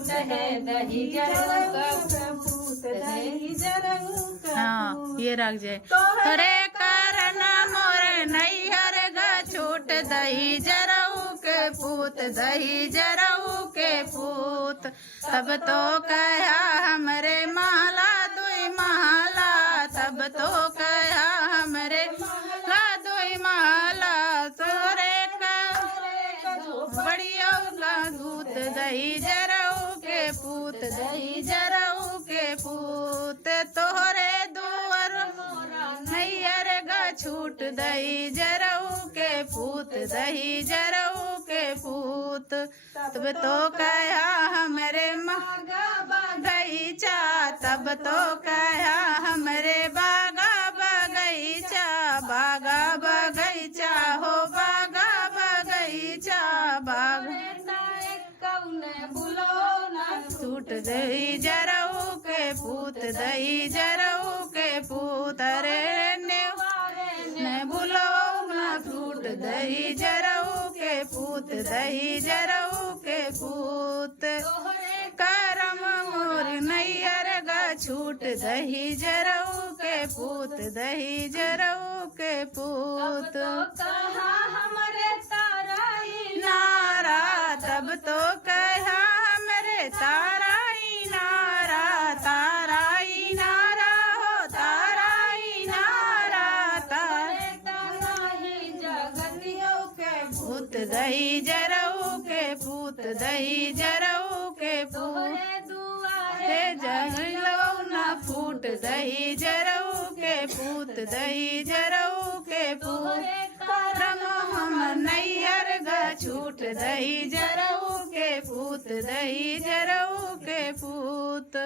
छूट है दही जरऊ का पूत दही जरऊ का। हाँ ये राग जाए। तोरे कारण मोर नैहर गा छूट दही जरऊ के पूत दही जरऊ के पूत। तब तो कहा हमरे महला दुई महला तब तो कहा हमरे ला दुई महला। तोरे बढ़िया का दूत दही जरऊ के पूत दही जरऊ के पूत। तोहरे दुअर नैयर गा छूट दही जरऊ के पूत दही जरऊ के पूत। तब तो कहा हमरे बागा बगीचा तब तो कहा हमरे बागा बगीचा बागा बगीचा हो बागा बगीचा बाग। कौने बुलो ना छूट दही जरऊ के पूत दही जरऊ के पूत। अरे ने बुलो ना छूट दही जरऊ के पूत दही जरऊ के पूत। करम मोर नैयर गा छूट दही जरऊ के पूत दही जरऊ के पूत। कहा हमरे तारा नारा तब तो कहा हमरे तारा ही नारा तारा ही नारा हो तारा ही नारा ही जगतियों के पूत दही जरऊ के पूत दही जरऊ के पूत। दुआरे जगलो न फूट दही जरऊ के पूत दही जरऊ के पूत। करम हम नैहर गा छूट दही जरऊ के पूत दही जरऊ के पूत।